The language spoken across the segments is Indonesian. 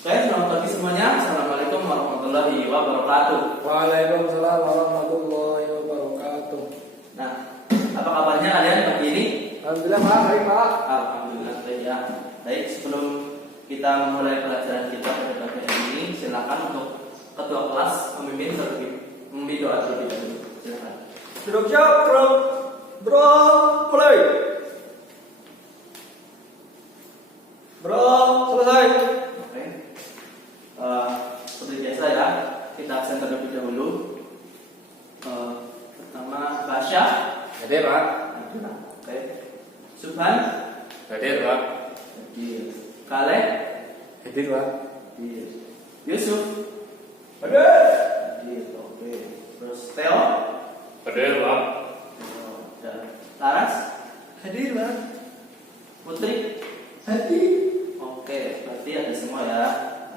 Oke, selamat pagi semuanya. Assalamualaikum warahmatullahi wabarakatuh. Waalaikumsalam warahmatullahi wabarakatuh. Nah, apa kabarnya kalian pagi ini? Alhamdulillah Pak, baik Pak. Alhamdulillah baik ya. Baik, sebelum kita memulai pelajaran kita pada pagi hari ini, silakan untuk ketua kelas memimpin doa terlebih dahulu. Silakan. Sudah siap, bro, mulai. Bro, selesai. Oke. Seperti biasa ya, kita absen terlebih dahulu. Pertama Basya. Hadir Pak. Oke. Subhan. Hadir Pak. Hadir. Khaled. Hadir Pak. Hadir. Yusuf. Hadir. Hadir. Oke. Terus Theo. Hadir Pak. Dan Laras. Hadir Pak. Putri. Hadir. Oke, berarti ada semua ya.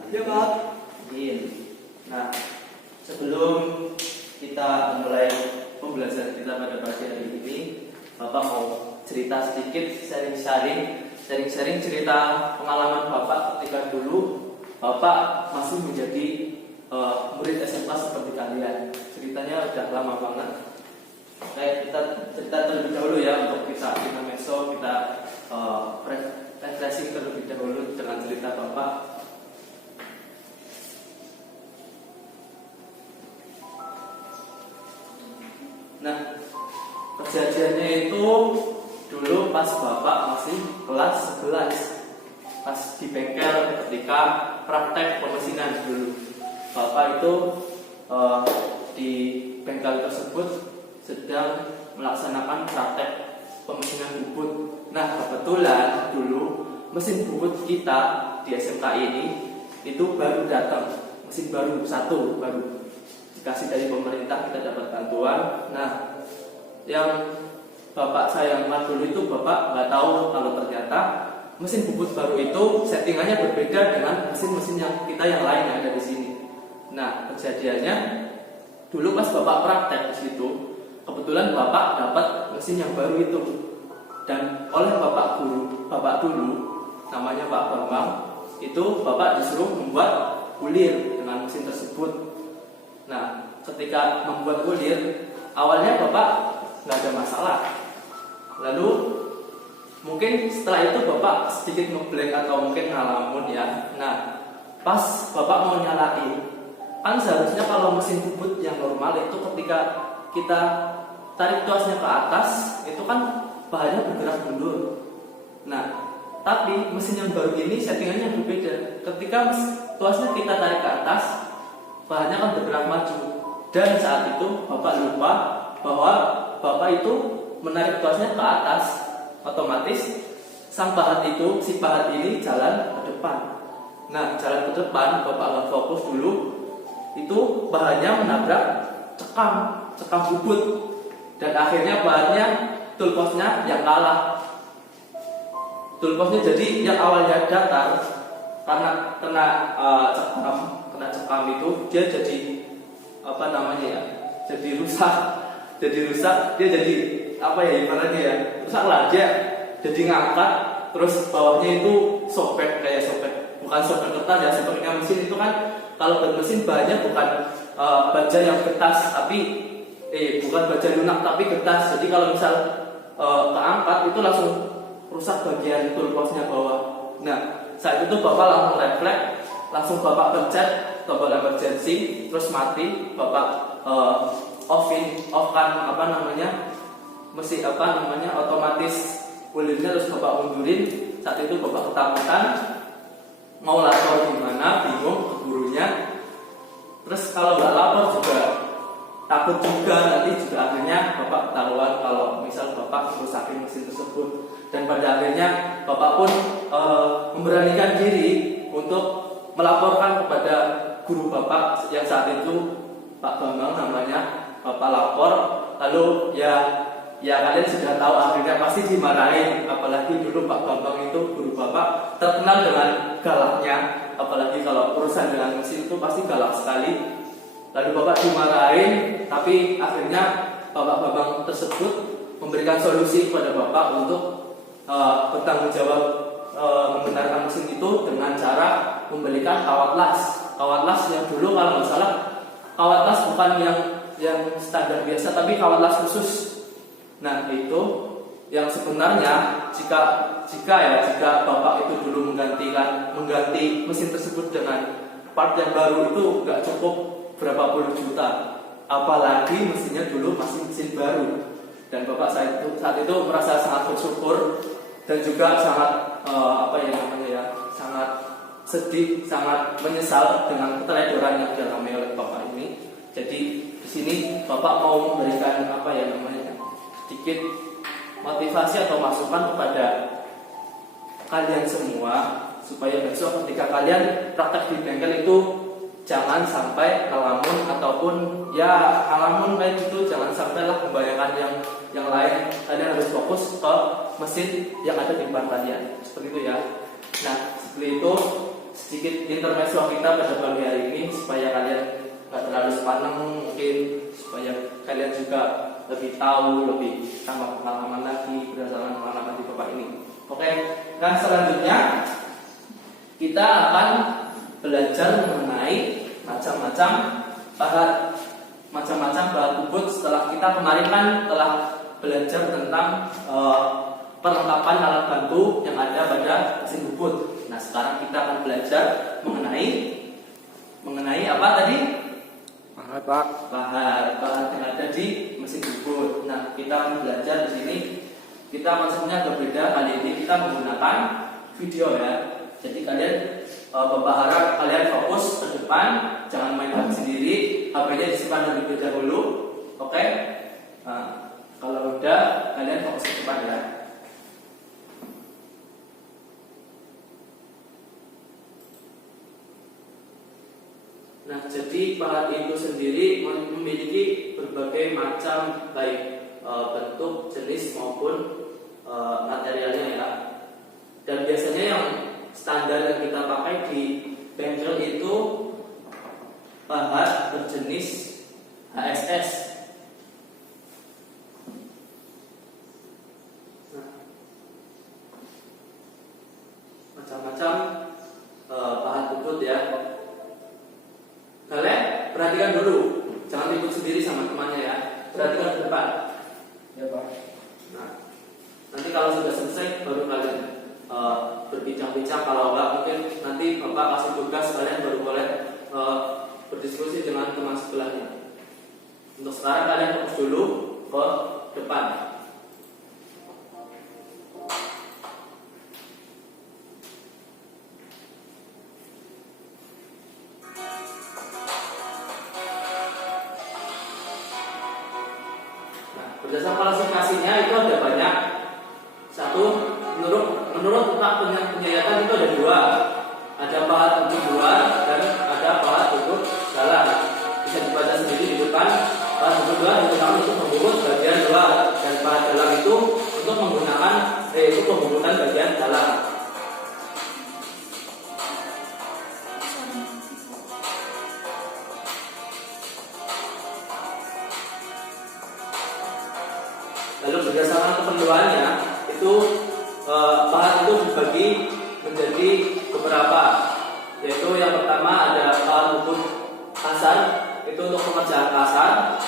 Ya Pak. Hadir. Nah, sebelum kita mulai pembelajaran kita pada pagi hari ini, Bapak mau cerita sedikit, sharing cerita pengalaman Bapak ketika dulu Bapak masih menjadi murid SMA seperti kalian. Ceritanya udah lama banget. Oke, kita cerita terlebih dahulu ya untuk kita meso, kita refreshing terlebih dahulu dengan cerita Bapak. Nah, kejadiannya itu dulu pas Bapak masih kelas 11, pas di bengkel ketika praktek pemesinan dulu. Bapak itu di bengkel tersebut sedang melaksanakan praktek pemesinan bubut. Nah, kebetulan dulu mesin bubut kita di SMK ini itu baru datang, mesin baru satu baru dikasih dari pemerintah, kita dapat bantuan. Nah, yang Bapak sayangkan dulu itu Bapak nggak tahu kalau ternyata mesin bubut baru itu settingannya berbeda dengan mesin-mesin yang kita yang lain yang ada di sini. Nah, kejadiannya dulu pas Bapak praktek di situ, kebetulan Bapak dapat mesin yang baru itu, dan oleh Bapak dulu namanya Pak Bambang, itu Bapak disuruh membuat ulir dengan mesin tersebut. Nah, ketika membuat ulir, awalnya Bapak nggak ada masalah. Lalu mungkin setelah itu Bapak sedikit ngeblank atau mungkin ngalamun ya. Nah, pas Bapak mau nyalain, kan seharusnya kalau mesin bubut yang normal itu ketika kita tarik tuasnya ke atas, itu kan bahannya bergerak mundur. Nah, tapi mesin yang baru ini settingannya berbeda. Ketika tuasnya kita tarik ke atas, bahannya akan bergerak maju. Dan saat itu Bapak lupa bahwa Bapak itu menarik tuasnya ke atas, otomatis si pahat ini jalan ke depan. Nah, jalan ke depan, Bapak nggak fokus dulu, itu bahannya menabrak cekam bubut, dan akhirnya bahannya toolboxnya yang kalah. Toolboxnya jadi yang awalnya datar, karena kena cekam itu dia jadi jadi rusak, dia jadi ibaratnya ya, rusak lah, dia jadi ngangkat, terus bawahnya itu sobek, bukan sobek kertas ya, sobeknya mesin itu kan kalau bermesin bahannya bukan baja yang kertas, tapi bukan baja lunak tapi kertas. Jadi kalau misal keangkat itu langsung rusak bagian toolboxnya bawah. Nah, saat itu Bapak langsung refleks, langsung Bapak pencet tombol emergency, terus mati. Bapak offkan otomatis ulirnya, terus Bapak mundurin. Saat itu Bapak ketakutan, mau lapor gimana, bingung ke gurunya. Terus kalau nggak lapor juga takut juga, nanti juga akhirnya Bapak ketahuan kalau misal Bapak merusakin mesin tersebut. Dan pada akhirnya Bapak pun memberanikan diri untuk melaporkan kepada guru Bapak yang saat itu Pak Bambang namanya. Bapak lapor, lalu ya kalian sudah tahu akhirnya pasti dimarahin. Apalagi dulu Pak Bambang itu guru Bapak terkenal dengan galaknya, apalagi kalau urusan dengan mesin itu pasti galak sekali. Lalu Bapak dimarahin, tapi akhirnya Bapak Bambang tersebut memberikan solusi kepada Bapak untuk bertanggung jawab membenarkan mesin itu itu dengan cara membelikan kawat las. Kawat las yang dulu kalau nggak salah, kawat las bukan yang standar biasa, tapi kawat las khusus. Nah itu yang sebenarnya jika bapak itu dulu mengganti mesin tersebut dengan part yang baru, itu nggak cukup berapa puluh juta, apalagi mesinnya dulu masih mesin baru. Dan bapak saat itu merasa sangat bersyukur dan juga sangat sangat sedih, sangat menyesal dengan keteledoran yang dialami oleh bapak ini. Jadi di sini bapak mau memberikan sedikit motivasi atau masukan kepada kalian semua, supaya besok ketika kalian praktek di bengkel itu jangan sampai ngelamun, ataupun ngelamun kayak gitu, jangan sampailah membayangkan yang lain. Kalian harus fokus ke mesin yang ada di depan kalian, seperti itu ya. Nah, seperti itu sedikit intermezzo kita pada pagi hari ini, supaya kalian nggak terlalu sepaneng, mungkin supaya kalian juga lebih tahu, lebih tambah pengalaman lagi berdasarkan pengalaman di bapak ini. Oke, nah selanjutnya kita akan belajar mengenai macam-macam bahan bubut. Setelah kita kemarin kan telah belajar tentang perlengkapan alat bantu yang ada pada mesin bubut. Nah sekarang kita akan belajar mengenai apa tadi? Bahan yang ada di mesin bubut. Nah kita akan belajar di sini. Kita konsepnya berbeda. Kali ini kita menggunakan video ya. Jadi bapak harap kalian fokus ke depan, jangan main HP sendiri, HP-nya disimpan terlebih dahulu. Oke? Nah, kalau udah kalian fokus ke depan ya. Nah, jadi bahan itu sendiri memiliki berbagai macam, baik bentuk, jenis maupun materialnya ya. Dan biasanya yang standar yang kita pakai di bengkel itu bahan berjenis HSS. Nah, macam-macam bahan bubut ya. Kalian perhatikan dulu, jangan ikut sendiri sama temannya ya. Perhatikan ke depan. Ya Pak. Nah, nanti kalau sudah selesai baru kalian berbincang-bincang. Kalau enggak, mungkin nanti bapak kasih tugas, kalian baru boleh berdiskusi dengan teman sebelahnya. Untuk sekarang kalian fokus dulu ke depan. Nah, berdasarkan klasifikasinya itu ada banyak. Satu, menurut penyayatan itu ada dua. Ada pahat untuk luar dan ada pahat untuk dalam. Bisa dibaca sendiri di depan. Pahat untuk luar digunakan untuk membubut bagian luar, dan pahat dalam itu untuk menggunakan pembubutan bagian dalam. Lalu berdasarkan keperluannya itu bahan itu dibagi menjadi beberapa, yaitu yang pertama ada bahan bubut kasar, itu untuk pekerjaan kasar,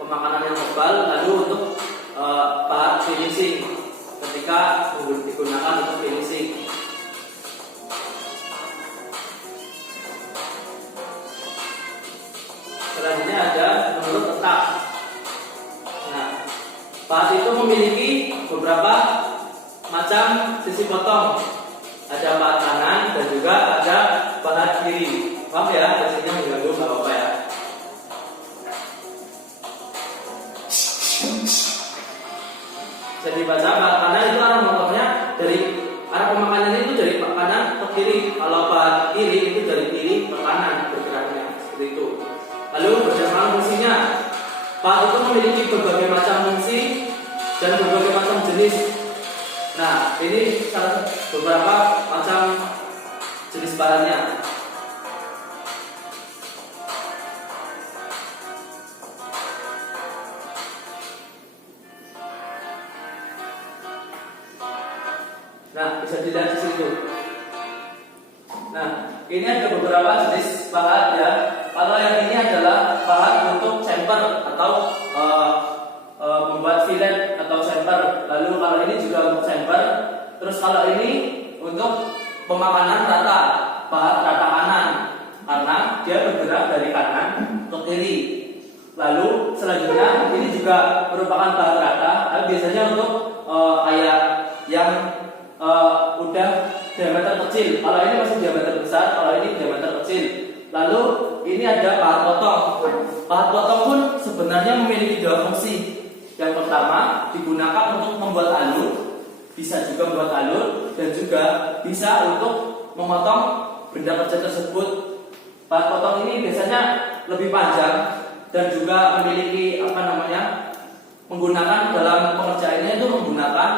pemakanan yang tebal. Lalu untuk bahan finishing, ketika digunakan untuk finishing. Selanjutnya ada menurut tetap. Nah, bahan itu memiliki beberapa macam sisi potong. Ada pahat kanan dan juga ada pahat kiri. Maaf ya, hasilnya mengganggu, nggak apa-apa ya. Jadi baca pahat kanan itu arah motornya dari arah pemakanannya itu dari kanan ke kiri. Kalau pahat kiri itu dari kiri ke kanan bergeraknya, seperti itu. Lalu berdasarkan fungsinya, pahat itu memiliki berbagai macam fungsi dan berbagai macam jenis. Nah, ini beberapa macam jenis bahannya. Nah, bisa dilihat di situ. ini ada beberapa jenis bahan ya. Kalau yang ini adalah bahan untuk chamfer atau membuat fillet atau chamfer. Lalu kalau ini juga untuk chamfer. Terus kalau ini untuk pemakanan rata, bahan rata kanan, karena dia bergerak dari kanan ke kiri. Lalu selanjutnya ini juga merupakan bahan rata, tapi biasanya untuk kayak yang udah diameter kecil. Kalau ini masih diameter besar, kalau ini diameter kecil. Lalu ini ada bahan potong. Bahan potong pun sebenarnya memiliki dua fungsi. Yang pertama digunakan untuk membuat alur, bisa juga membuat alur, dan juga bisa untuk memotong benda kerja tersebut. Bahan potong ini biasanya lebih panjang dan juga memiliki menggunakan dalam pengerjaannya itu menggunakan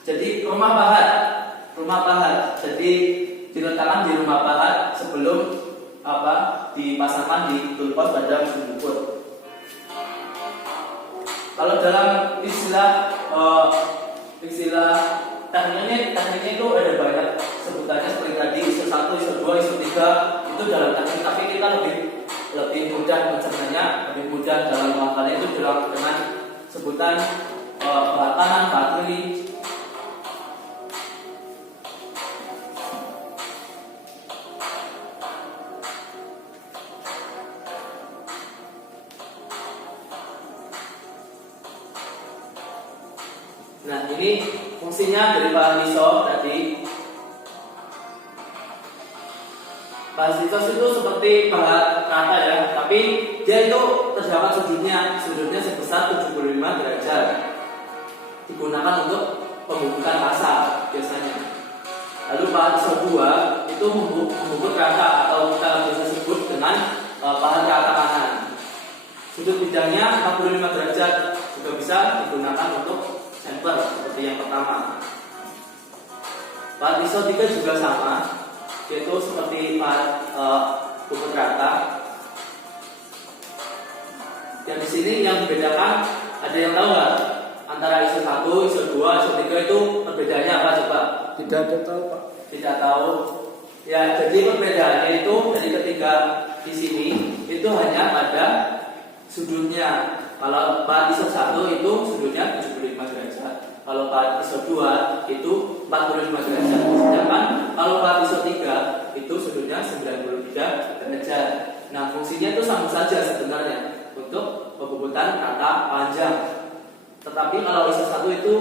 jadi rumah pahat. Jadi diletakkan di rumah pahat sebelum dipasangkan di tulpot pada mesin ukur. Kalau dalam istilah tekniknya itu ada banyak sebutannya seperti tadi ISO 1, ISO 2, ISO 3 itu dalam teknik, tapi kita lebih mudah mencernanya, lebih mudah dalam menghafalnya itu dengan sebutan bahan kanan, bahan kiri. Nah, ini fungsinya dari bahan ISO tadi. Bahan ISO itu seperti bahan rata ya, tapi dia itu terdapat sudutnya sebesar 75 derajat. Digunakan untuk pembukutan massa biasanya. Lalu bahan ISO 2 itu membungkuk rata atau kita bisa sebut dengan bahan rata kanan. Sudut bidangnya 45 derajat, juga bisa digunakan untuk chamfer seperti yang pertama. Bahan ISO 3 juga sama, yaitu seperti bahan bungkuk rata. Yang di sini yang membedakan, ada yang tahu nggak antara ISO 1, ISO 2, ISO 3 itu perbedaannya apa coba? Tidak ada tahu Pak. Tidak tahu. Ya, jadi perbedaannya itu dari ketiga di sini itu hanya pada sudutnya. Kalau bahan ISO 1 itu sudutnya 75 derajat. Kalau bahan ISO 2 itu 45 derajat. Sedangkan kalau bahan ISO 3 itu sudutnya 93 derajat. Nah, fungsinya itu sama saja sebenarnya untuk pembukutan rata panjang. Tetapi kalau ISO 1 itu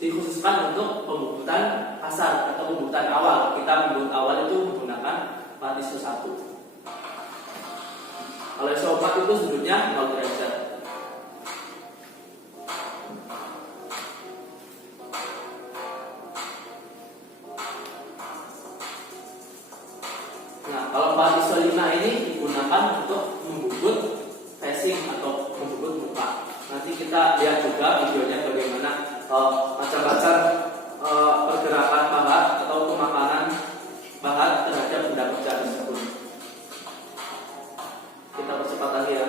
dikhususkan untuk pembukutan kasar atau pembukutan awal. Kita membukut awal itu menggunakan bahan ISO 1. Kalau ISO 4 itu sudutnya 0 derajat. Nah, kalau bahan ISO 5 ini digunakan untuk membungkut facing atau membungkut muka. Nanti kita lihat juga videonya bagaimana macam-macam pergerakan bahan atau pemakanan bahan terhadap benda kerja tersebut. Kita percepat lagi ya.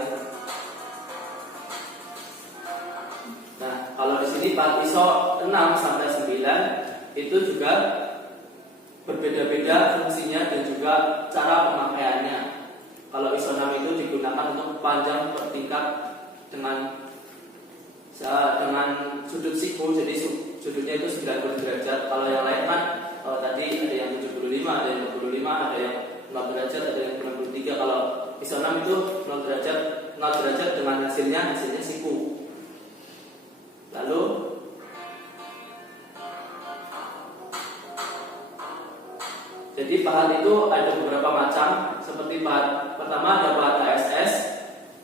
Nah, kalau di sini bahan ISO 6 sampai 9 itu juga berbeda-beda fungsinya dan juga cara pemakaiannya. Kalau ISO 6 itu digunakan untuk panjang bertingkat dengan sudut siku, jadi sudutnya itu 90 derajat. Kalau yang lain kan tadi ada yang 75, ada yang 25, ada yang 0 derajat, ada yang 93. Kalau ISO 6 itu 0 derajat dengan hasilnya siku. Lalu jadi bahan itu ada beberapa macam, seperti bahan pertama ada bahan ASS,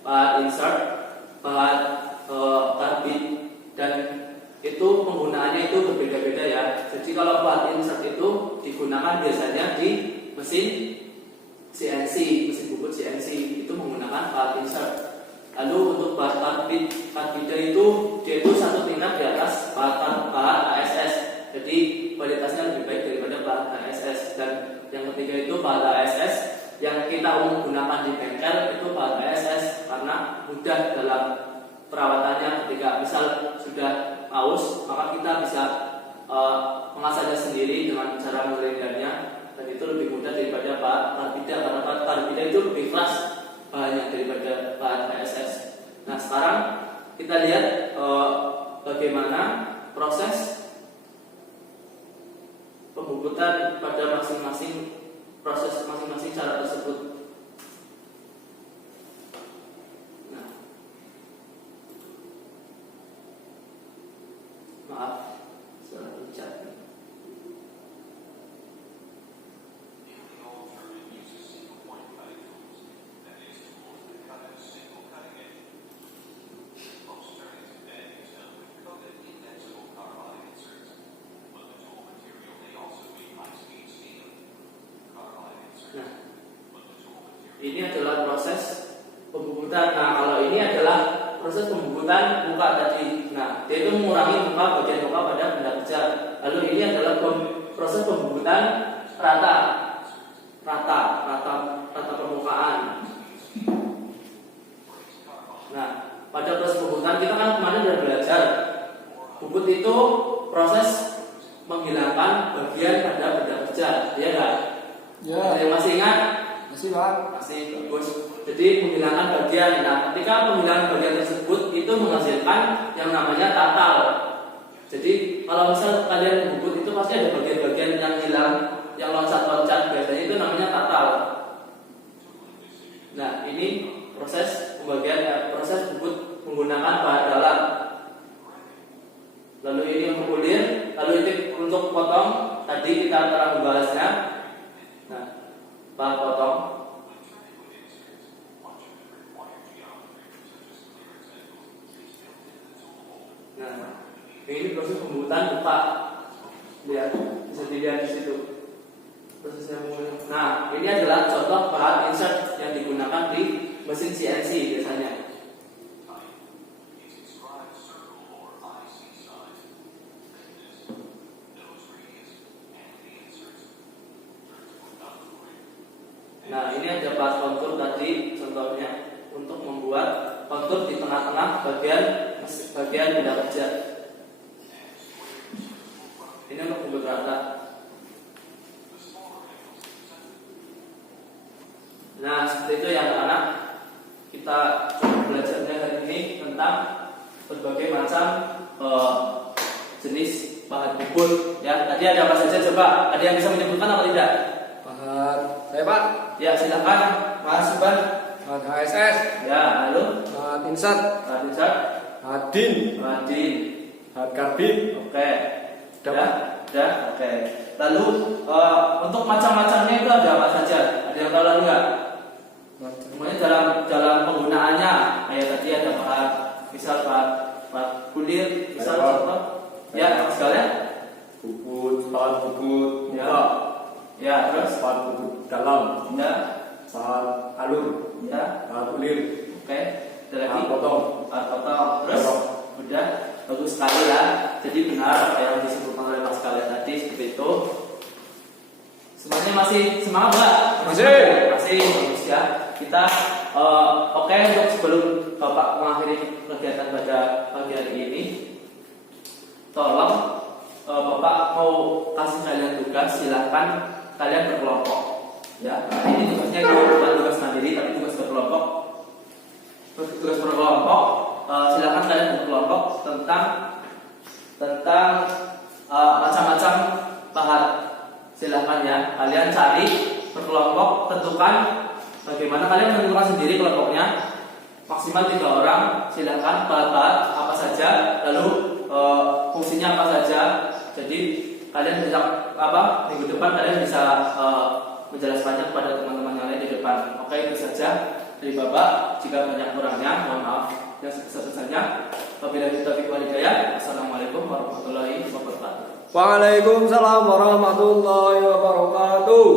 bahan insert, bahan karbit, dan itu penggunaannya itu berbeda-beda ya. Jadi kalau bahan insert itu digunakan biasanya di mesin CNC, mesin bubut CNC itu menggunakan bahan insert. Lalu untuk bahan karbida itu dia itu satu tingkat di atas bahan ASS. Jadi kualitasnya lebih baik daripada bahan ASS. Dan yang ketiga itu bahan ASS yang kita umum gunakan di bengkel itu bahan ASS karena mudah dalam perawatannya. Ketika misal sudah aus, maka kita bisa mengasahnya sendiri dengan cara menggerindannya, dan itu lebih mudah daripada Carbida, karena Carbida itu lebih keras bahannya daripada bahan HSS. Nah, sekarang kita lihat bagaimana proses pembubutan pada masing-masing cara tersebut. Nah, maaf, salah ucap. Nah, ini adalah proses pembubutan. Nah, kalau ini adalah proses pembubutan muka tadi. Nah, dia itu mengurangi bagian muka pada benda kerja. Lalu ini adalah proses pembubutan rata permukaan. Nah, pada proses pembubutan kita kan kemarin sudah belajar, bubut itu proses menghilangkan bagian pada benda kerja, ya enggak? Ya. Ada yang masih ingat? Masih Pak. Masih, bagus. Jadi menghilangkan bagian. Nah, ketika penghilangan bagian tersebut itu menghasilkan yang namanya tatal. Jadi kalau misal kalian membubut itu pasti ada bagian-bagian yang hilang, yang loncat-loncat, biasanya itu namanya tatal. Nah, ini proses pembagian, proses bubut menggunakan bahan dalam. Lalu ini yang mengulir, lalu ini untuk potong. Tadi kita telah membahasnya. Nah, bahan potong. Nah, ini proses pembuatan muka. Lihat, bisa dilihat di situ. Prosesnya mulai. Nah, ini adalah contoh bahan insert yang digunakan di mesin CNC biasanya. Nah, ini ada bahan kontur tadi contohnya untuk membuat kontur di tengah-tengah bagian benda kerja. Ini untuk membuat rata. Nah, seperti itu ya anak-anak. Kita coba belajarnya hari ini tentang berbagai macam jenis bahan bubut. Ya, tadi ada apa saja coba? Ada yang bisa menyebutkan atau tidak? Bahan saya Pak. Ya, silakan Mas Subhan. Bahan HSS. Ya, lalu Bahan insert. Bahan insert. Hadin. Radin. Bahan karbid. Oke. Dapat. Udah, oke. Lalu untuk macam-macamnya itu ada apa saja? Ada yang tahu lalu nggak? Semuanya dalam penggunaannya. Kayak tadi ada bahan, misal bahan kulit, misal contoh. Ya, sekalian. Bahan bubut. Ya. Ya, terus Bahan bubut dalam. ya, Bahan alur. ya. Bahan kulir. Oke. Ada lagi. Bahan potong. Bahan potong. Terus udah. Bagus sekali ya. Jadi benar apa yang disebutkan oleh Mas kalian tadi seperti itu. Semuanya masih semangat nggak? Masih bagus ya. Kita oke, untuk sebelum Bapak mengakhiri kegiatan pada pagi hari ini, tolong Bapak mau kasih kalian tugas, silahkan kalian berkelompok. Ya, ini tugasnya itu bukan tugas mandiri tapi tugas berkelompok. Tugas berkelompok. Silakan kalian berkelompok tentang macam-macam bahan. Silakan ya, kalian cari berkelompok, tentukan bagaimana kalian menentukan sendiri kelompoknya. Maksimal 3 orang. Silakan bahan-bahan apa saja, lalu fungsinya apa saja. Jadi kalian bisa minggu depan kalian bisa menjelaskannya kepada teman-teman yang lain di depan. Oke, itu saja dari Bapak. Jika banyak kurangnya, mohon maaf. Yang sebesar-besarnya. Wabillahi taufiq wal hidayah. Assalamualaikum warahmatullahi wabarakatuh. Waalaikumsalam warahmatullahi wabarakatuh.